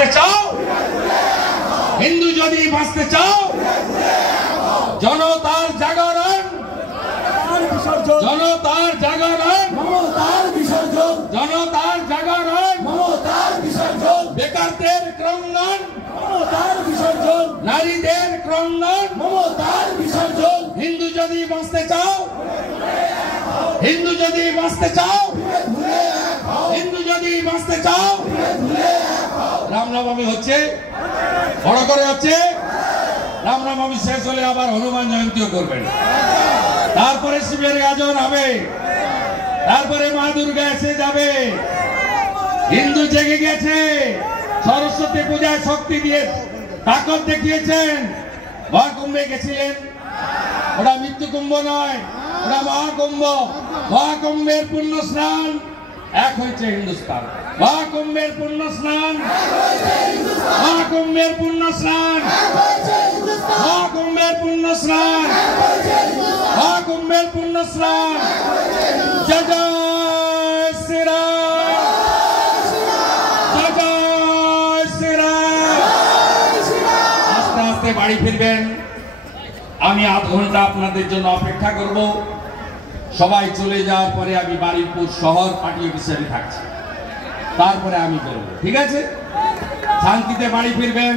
বাঁচতে চাও, হিন্দু যদি বাঁচতে চাও, জনতার জাগরণ, জনতার জাগরণ, জনতার জাগরণ, বেকারদের ক্রন্দন, নারীদের ক্রন্দন, হিন্দু যদি বাঁচতে চাও, হিন্দু যদি বাঁচতে চাও, হিন্দু যদি বাঁচতে চাও। রামনবমী হচ্ছে, বড় করে হচ্ছে। রামনবমী শেষ হলে আবার হনুমান জয়ন্তীও করবেন, তারপরে শিবের গাজন হবে, তারপরে মা দুর্গা এসে যাবে। হিন্দু জেগে গেছে, সরস্বতী পূজায় শক্তি দিয়ে তাকত দেখিয়েছেন। মহাকুম্ভে গেছিলেন, ওটা মৃত্যু কুম্ভ নয়, ওটা মহাকুম্ভ। মহাকুম্ভের পুণ্য স্নান এক হয়েছে হিন্দুস্তান। মহাকুম্ভের পুণ্য স্নান, মহাকুম্ভের পুণ্য স্নান, মহাকুম্ভের পুণ্য স্নান, মহাকুম্ভের পুণ্য স্নান। জয় জয় শ্রীরাম, জয় জয় শ্রীরাম। আস্তে আস্তে বাড়ি ফিরবেন, আমি আধ ঘন্টা আপনাদের জন্য অপেক্ষা করব। সবাই চলে যাওয়ার পরে আমি বারুইপুর শহর পার্টি অফিসারে থাকছি, তারপরে আমি বেরোবো। ঠিক আছে, শান্তিতে বাড়ি ফিরবেন।